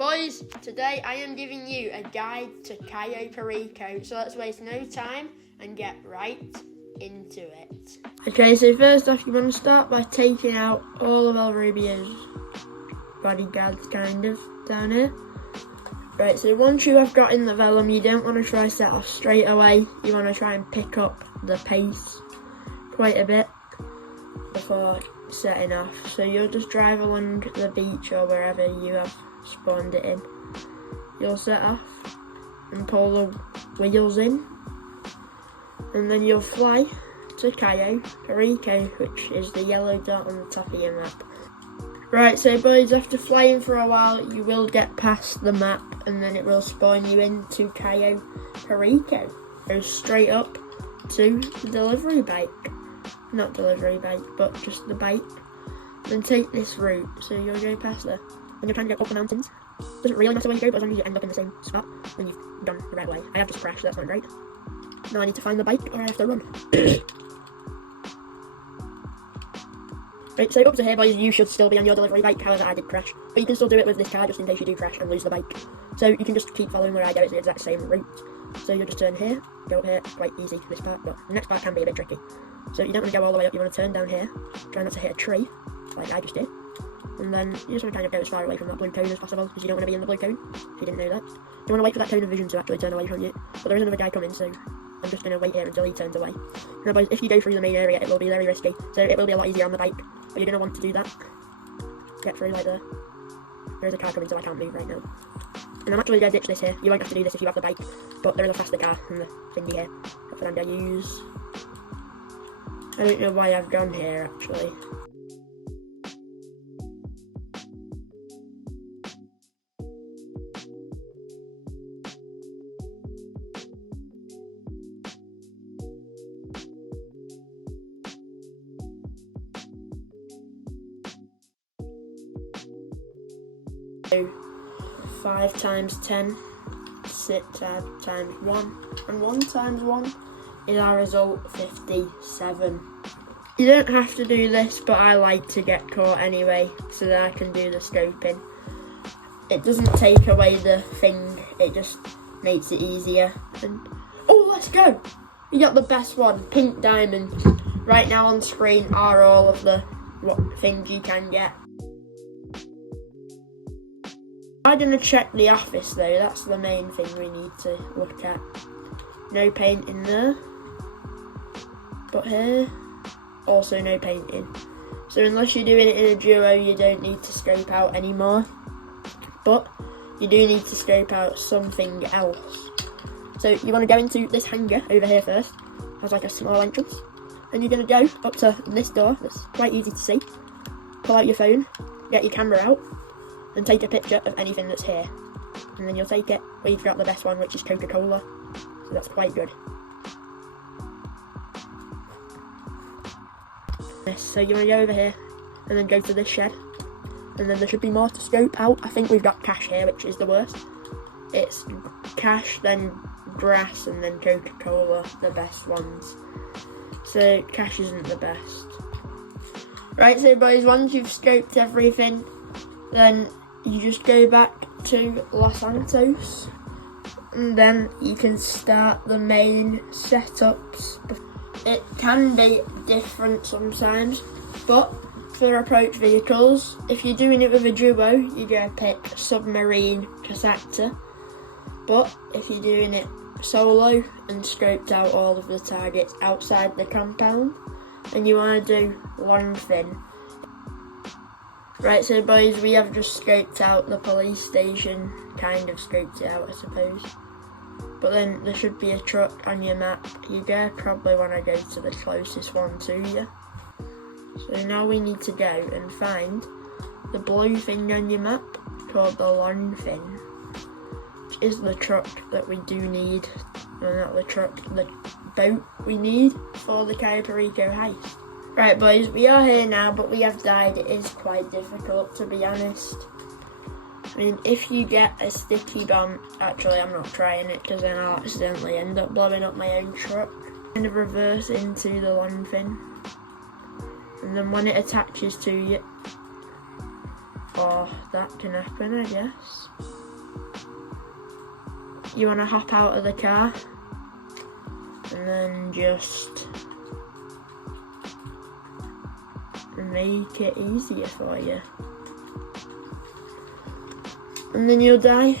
Boys, today I am giving you a guide to Cayo Perico, so let's waste no time and get right into it. Okay, so first off you want to start by taking out all of El Rubio's bodyguards kind of down here. Right, so once you have got in the vellum, you don't want to try set off straight away. You want to try and pick up the pace quite a bit before setting off. So you'll just drive along the beach or wherever you have spawned it in. You'll set off and pull the wheels in, and then you'll fly to Cayo Perico, which is the yellow dot on the top of your map. Right, so boys, after flying for a while, you will get past the map and then it will spawn you into Cayo Perico. Go straight up to the delivery bike. Not delivery bike, but just the bike. Then take this route, so you'll go past there. When you're trying to go up the mountains, doesn't really matter where you go, but as long as you end up in the same spot, then you've gone the right way. I have just crashed, so that's not great. Now I need to find the bike, or I have to run. Right, so up to here, boys, you should still be on your delivery bike, however I did crash. But you can still do it with this car, just in case you do crash and lose the bike. So you can just keep following where I go, it's the exact same route. So you'll just turn here, go up here, quite easy this part, but the next part can be a bit tricky. So you don't want to go all the way up, you want to turn down here, try not to hit a tree, like I just did. And then you just want to kind of go as far away from that blue cone as possible, because you don't want to be in the blue cone, if you didn't know that. You want to wait for that cone of vision to actually turn away from you. But there is another guy coming, so I'm just going to wait here until he turns away. Now boys, if you go through the main area, it will be very risky, so it will be a lot easier on the bike, but you're going to want to do that. Get through like there. There is a car coming, so I can't move right now. And I'm actually going to ditch this here. You won't have to do this if you have the bike, but there is a faster car than the thingy here. That's what I'm going to use. I don't know why I've gone here actually. So 5 times 10, 6 times 1, and 1 times 1 is our result, 57. You don't have to do this, but I like to get caught anyway, so that I can do the scoping. It doesn't take away the thing, it just makes it easier. And oh, let's go! You got the best one, pink diamond. Right now on screen are all of the things you can get. I'm going to check the office though, that's the main thing we need to look at. No painting there, but here, also no painting. So unless you're doing it in a duo, you don't need to scope out anymore, but you do need to scope out something else. So you want to go into this hangar over here first, has like a small entrance, and you're going to go up to this door, that's quite easy to see. Pull out your phone, get your camera out, and take a picture of anything that's here. And then you'll take it where you've got the best one, which is Coca-Cola. So that's quite good. Yes, so you want to go over here and then go to this shed. And then there should be more to scope out. I think we've got cash here, which is the worst. It's cash, then grass, and then Coca-Cola, the best ones. So cash isn't the best. Right, so boys, once you've scoped everything, then you just go back to Los Santos and then you can start the main setups. It can be different sometimes, but for approach vehicles, if you're doing it with a duo, you're going to pick submarine Casacta, but if you're doing it solo and scoped out all of the targets outside the compound, then you want to do long fin. Right, so boys, we have just scoped out the police station, kind of scoped it out I suppose. But then there should be a truck on your map. You're going to probably want to go to the closest one to you. So now we need to go and find the blue thing on your map called the long fin, which is the truck that we do need. Well, not the truck, the boat we need for the Cayo Perico heist. Right boys, we are here now, but we have died. It is quite difficult, to be honest. I mean, if you get a sticky bomb, actually I'm not trying it because then I'll accidentally end up blowing up my own truck. Kind of reverse into the long fin, and then when it attaches to you, or that can happen, I guess. You want to hop out of the car and then just make it easier for you. And then you'll die,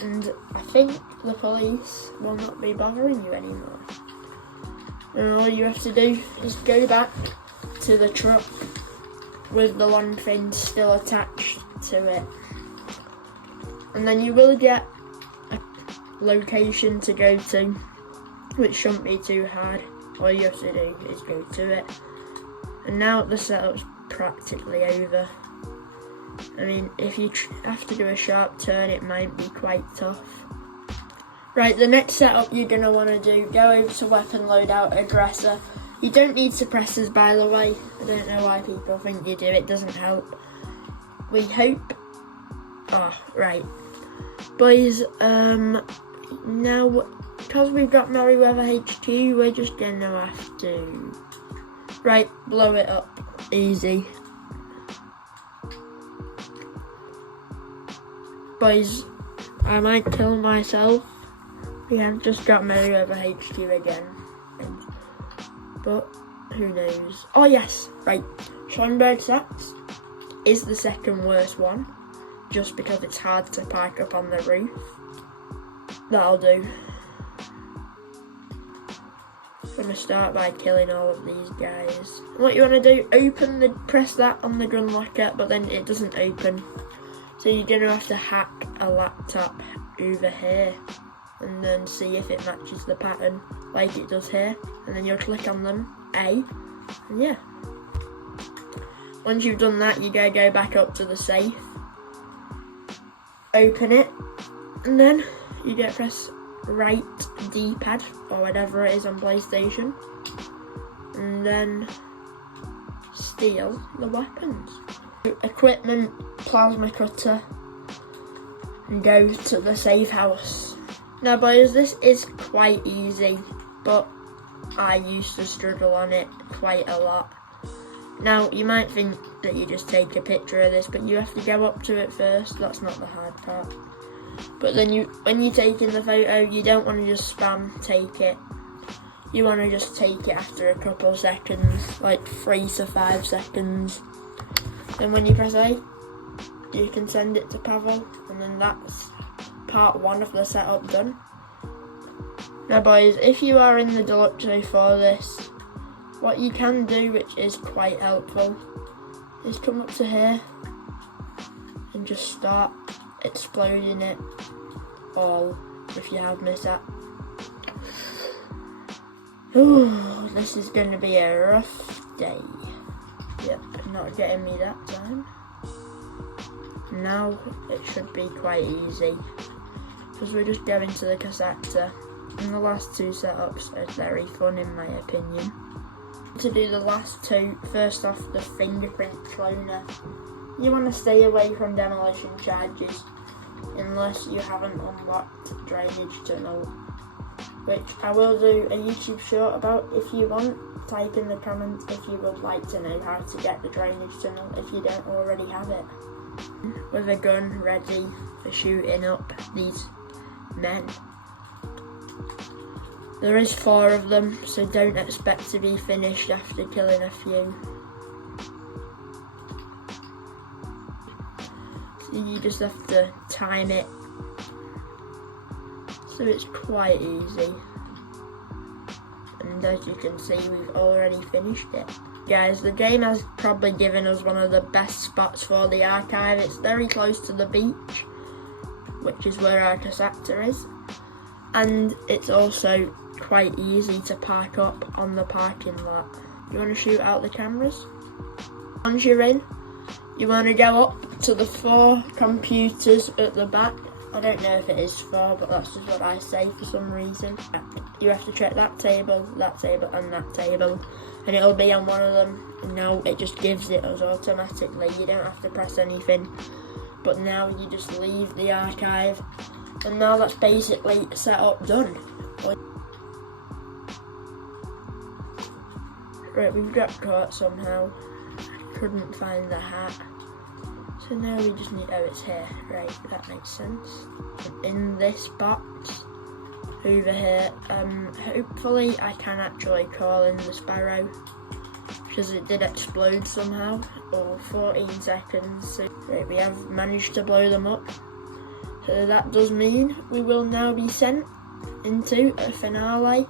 and I think the police will not be bothering you anymore. And all you have to do is go back to the truck with the long fin still attached to it. And then you will get a location to go to, which shouldn't be too hard. All you have to do is go to it. And now the setup's practically over. I mean, if you have to do a sharp turn, it might be quite tough. Right, the next setup you're going to want to do, go over to weapon loadout aggressor. You don't need suppressors, by the way. I don't know why people think you do, it doesn't help. We hope... Oh, right. Boys, now, because we've got Merryweather HQ, we're just going to have to... Right, blow it up. Easy. Boys, I might kill myself. We have just got Merryweather HQ again. But who knows? Oh yes, right. Schonberg Sachs is the second worst one, just because it's hard to park up on the roof. That'll do. I'm gonna start by killing all of these guys. And what you wanna do, press that on the gun locker, but then it doesn't open. So you're gonna have to hack a laptop over here and then see if it matches the pattern like it does here. And then you'll click on them, A, and yeah. Once you've done that, you gotta go back up to the safe, open it, and then you gotta press right D-pad or whatever it is on PlayStation, and then steal the weapons. Equipment, plasma cutter, and go to the safe house. Now boys, this is quite easy, but I used to struggle on it quite a lot. Now you might think that you just take a picture of this, but you have to go up to it first. That's not the hard part. But then when you're taking the photo, you don't want to just spam take it. You want to just take it after a couple of seconds, like 3 to 5 seconds. Then when you press A, you can send it to Pavel, and then that's part 1 of the setup done. Now boys, if you are in the Deluxe for this, what you can do, which is quite helpful, is come up to here and just start exploding it all if you have missed that. Ooh, this is going to be a rough day. Yep, not getting me that time. Now it should be quite easy, because we're just going to the Casacta, and the last 2 setups are very fun in my opinion. To do the last 2, first off the fingerprint cloner. You want to stay away from demolition charges unless you haven't unlocked drainage tunnel, which I will do a YouTube short about if you want. Type in the comments if you would like to know how to get the drainage tunnel if you don't already have it. With a gun ready for shooting up these men. There is 4 of them, so don't expect to be finished after killing a few. So you just have to time it, so it's quite easy. And as you can see, we've already finished it. Guys, the game has probably given us one of the best spots for the archive. It's very close to the beach, which is where our Casacta is. And it's also quite easy to park up on the parking lot. You want to shoot out the cameras? Once you're in, you want to go up to the 4 computers at the back. I don't know if it is 4, but that's just what I say for some reason. You have to check that table, and that table, and it'll be on one of them. No, it just gives it us automatically. You don't have to press anything. But now you just leave the archive, and now that's basically setup done. Right, we've got caught somehow. I couldn't find the hat, So now we just need, oh, it's here, right, that makes sense. In this box, over here, hopefully I can actually call in the sparrow, because it did explode somehow. Oh, 14 seconds, so right, we have managed to blow them up. So that does mean we will now be sent into a finale.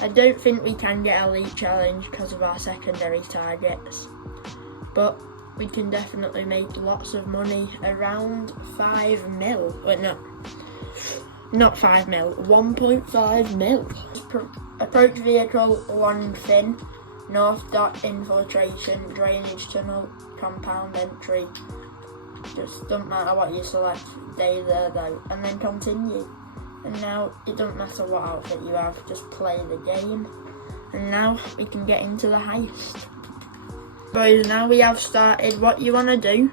I don't think we can get Elite Challenge because of our secondary targets, but we can definitely make lots of money, around 5 mil. Wait, no, not 5 mil, 1.5 mil. Approach vehicle 1 fin, north dot infiltration, drainage tunnel, compound entry. Just don't matter what you select, stay there though, and then continue. And now it doesn't matter what outfit you have, just play the game. And now we can get into the heist. Boys, now we have started. What you want to do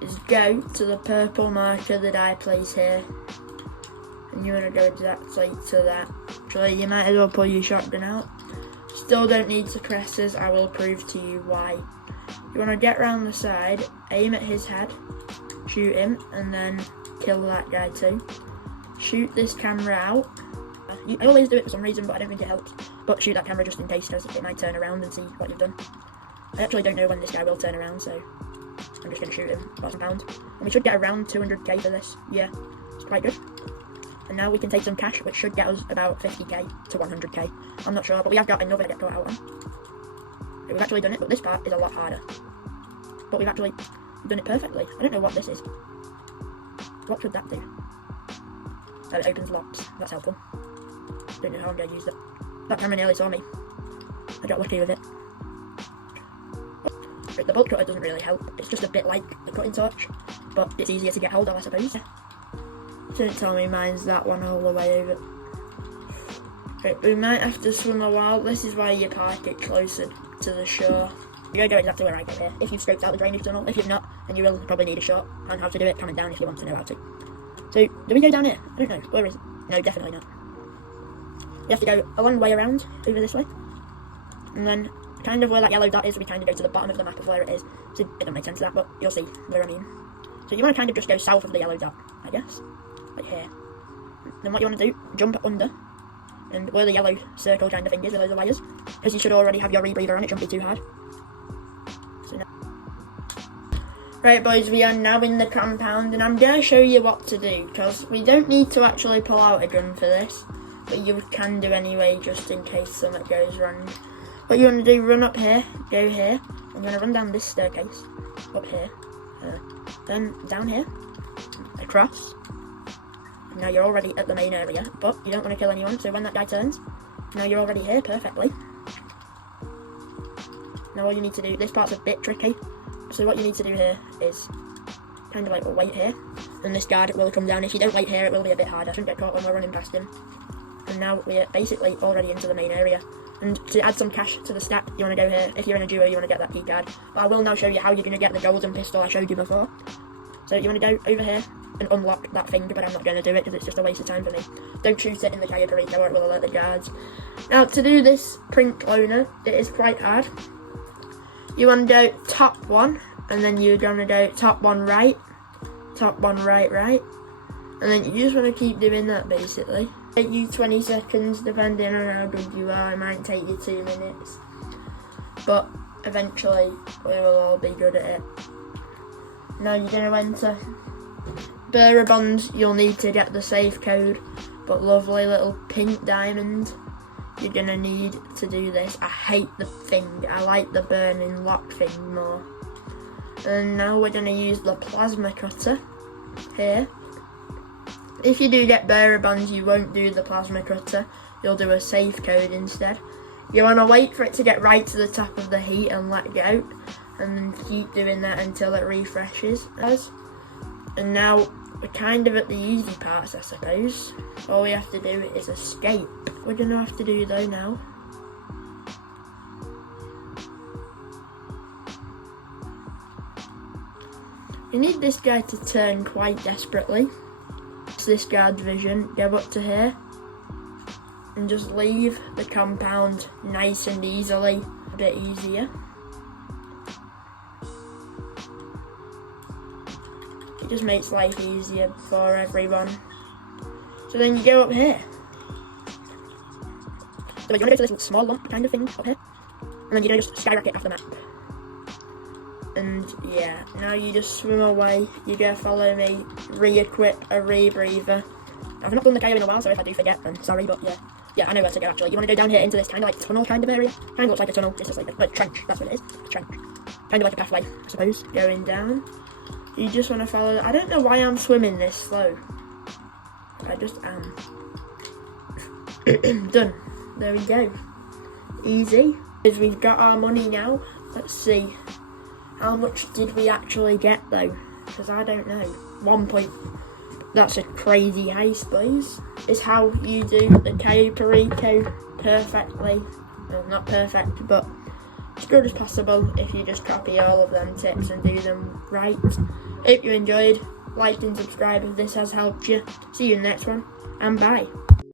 is go to the purple marker that I place here, and you want to go exactly to that. Actually, you might as well pull your shotgun out. Still don't need suppressors, I will prove to you why. You want to get round the side, aim at his head, shoot him, and then kill that guy too. Shoot this camera out. I always do it for some reason, but I don't think it helps. But shoot that camera just in case, because it might turn around and see what you've done. I actually don't know when this guy will turn around, so I'm just going to shoot him for some pounds. And we should get around 200k for this. Yeah, it's quite good. And now we can take some cash, which should get us about 50k to 100k. I'm not sure, but we have got another to get caught out on. We've actually done it, but this part is a lot harder. But we've actually done it perfectly. I don't know what this is. What should that do? Oh, it opens locks. That's helpful. Don't know how I'm going to use that. That camera nearly saw me. I got lucky with it. The bolt cutter doesn't really help. It's just a bit like the cutting torch, but it's easier to get hold of, I suppose. Don't tell me mine's that one all the way over. Right, we might have to swim a while. This is why you park it closer to the shore. You're going to go exactly where I go here. If you've scoped out the drainage tunnel, if you've not, and you will probably need a shot on how to do it, comment down if you want to know how to. So, do we go down here? I don't know. Where is it? No, definitely not. You have to go a long way around, over this way. And then, kind of where that yellow dot is, we kind of go to the bottom of the map of where it is. So, it doesn't make sense that, but you'll see where I mean. So, you want to kind of just go south of the yellow dot, I guess. Like here. Then what you want to do, jump under. And where the yellow circle kind of thing is, with those are wires. Because you should already have your rebreather on, it shouldn't be too hard. So now. Right boys, we are now in the compound and I'm going to show you what to do, because we don't need to actually pull out a gun for this, but you can do anyway just in case something goes wrong. What you want to do, run up here, go here, I'm going to run down this staircase, up here, then down here, across. Now you're already at the main area, but you don't want to kill anyone, so when that guy turns, now you're already here perfectly. Now all you need to do, this part's a bit tricky, so what you need to do here is kind of like wait here, and this guard will come down. If you don't wait here, it will be a bit harder. Shouldn't get caught when we're running past him. And now we're basically already into the main area. And to add some cash to the stack, you want to go here. If you're in a duo, you want to get that key card. But I will now show you how you're going to get the golden pistol I showed you before. So you want to go over here and unlock that thing, but I'm not going to do it because it's just a waste of time for me. Don't shoot it in the Cayo Perico or it will alert the guards. Now to do this print cloner, it is quite hard. You want to go top one, and then you're going to go top one right, right, and then you just want to keep doing that basically. Take you 20 seconds depending on how good you are. It might take you 2 minutes, but eventually we will all be good at it. Now you're going to enter bearer bonds. You'll need to get the safe code, but lovely little pink diamond. You're going to need to do this. I hate the thing. I like the burning lock thing more. And now we're going to use the plasma cutter here. If you do get bearer bonds, you won't do the plasma cutter. You'll do a safe code instead. You want to wait for it to get right to the top of the heat and let go. And then keep doing that until it refreshes. And now we're kind of at the easy parts, I suppose. All we have to do is escape. We're going to have to do though now. You need this guy to turn quite desperately. It's this guard's vision. Go up to here. And just leave the compound nice and easily. A bit easier. just makes life easier for everyone. So then you go up here. So you want to go to this little small lump kind of thing up here, and then you're going to just skyrocket off the map. And yeah, now you just swim away. You're going to follow me, re-equip a rebreather. I've not done the Cayo in a while, so if I do forget, then sorry, but yeah. Yeah, I know where to go actually. You want to go down here into this kind of like tunnel kind of area. Kind of looks like a tunnel, it's just like a trench, that's what it is, a trench. Kind of like a pathway, I suppose, going down. You just want to follow, I don't know why I'm swimming this slow. I just am. Done. There we go. Easy. Because we've got our money now. Let's see. How much did we actually get though? Because I don't know. 1 point. That's a crazy heist, boys. It's how you do the Cayo Perico perfectly. Well, not perfect, but as good as possible if you just copy all of them tips and do them right. Hope you enjoyed. Like and subscribe if this has helped you. See you in the next one, and bye.